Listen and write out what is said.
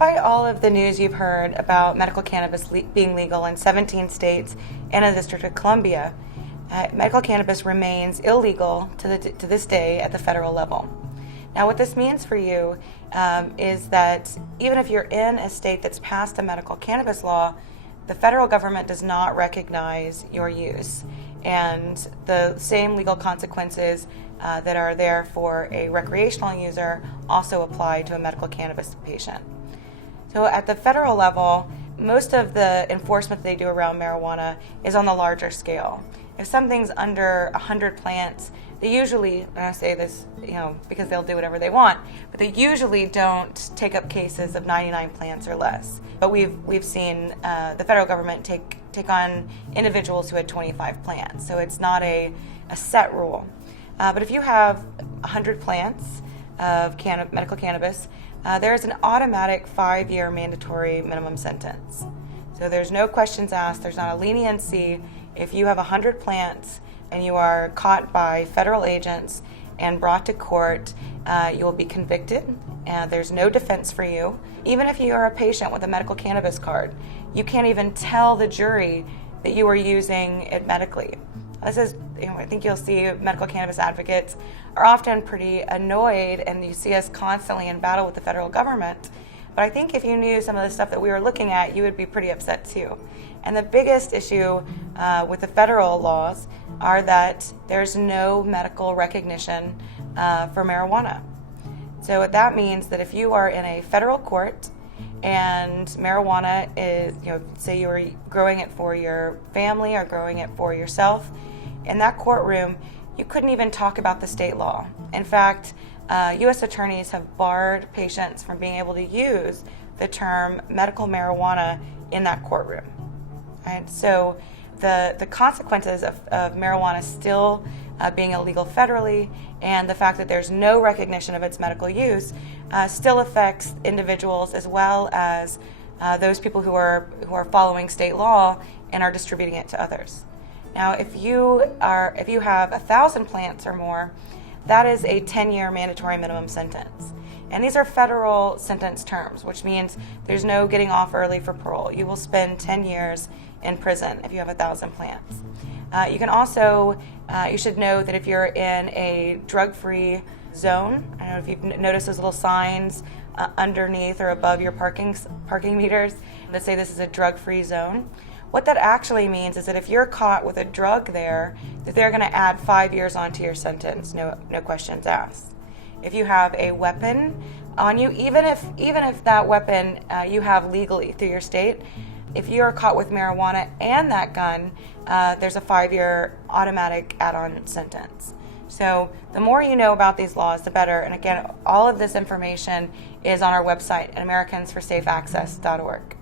Despite all of the news you've heard about medical cannabis being legal in 17 states and in the District of Columbia, medical cannabis remains illegal to this day at the federal level. Now, what this means for you is that even if you're in a state that's passed a medical cannabis law, the federal government does not recognize your use. And the same legal consequences that are there for a recreational user also apply to a medical cannabis patient. So at the federal level, most of the enforcement they do around marijuana is on the larger scale. If something's under 100 plants, they usually, and I say this, because they'll do whatever they want, but they usually don't take up cases of 99 plants or less. But we've seen the federal government take on individuals who had 25 plants. So it's not a set rule. But if you have 100 plants of medical cannabis, there's an automatic 5-year mandatory minimum sentence. So there's no questions asked. There's not a leniency. If you have 100 plants and you are caught by federal agents and brought to court, you will be convicted. There's no defense for you. Even if you are a patient with a medical cannabis card, you can't even tell the jury that you are using it medically. This is, I think you'll see medical cannabis advocates are often pretty annoyed, and you see us constantly in battle with the federal government. But I think if you knew some of the stuff that we were looking at, you would be pretty upset too. And the biggest issue with the federal laws are that there's no medical recognition for marijuana. So what that means that if you are in a federal court and marijuana is, say you were growing it for your family or growing it for yourself, in that courtroom, you couldn't even talk about the state law. In fact, U.S. attorneys have barred patients from being able to use the term medical marijuana in that courtroom. Right? So the consequences of marijuana still being illegal federally, and the fact that there's no recognition of its medical use still affects individuals as well as those people who are following state law and are distributing it to others. Now, if you have 1,000 plants or more, that is a 10-year mandatory minimum sentence. And these are federal sentence terms, which means there's no getting off early for parole. You will spend 10 years in prison if you have 1,000 plants. You can also, you should know that if you're in a drug-free zone, I don't know if you've noticed those little signs underneath or above your parking meters that say this is a drug-free zone. What that actually means is that if you're caught with a drug there, that they're going to add 5 years onto your sentence, no questions asked. If you have a weapon on you, even if that weapon you have legally through your state, if you are caught with marijuana and that gun, there's a 5-year automatic add-on sentence. So the more you know about these laws, the better. And again, all of this information is on our website at americansforsafeaccess.org.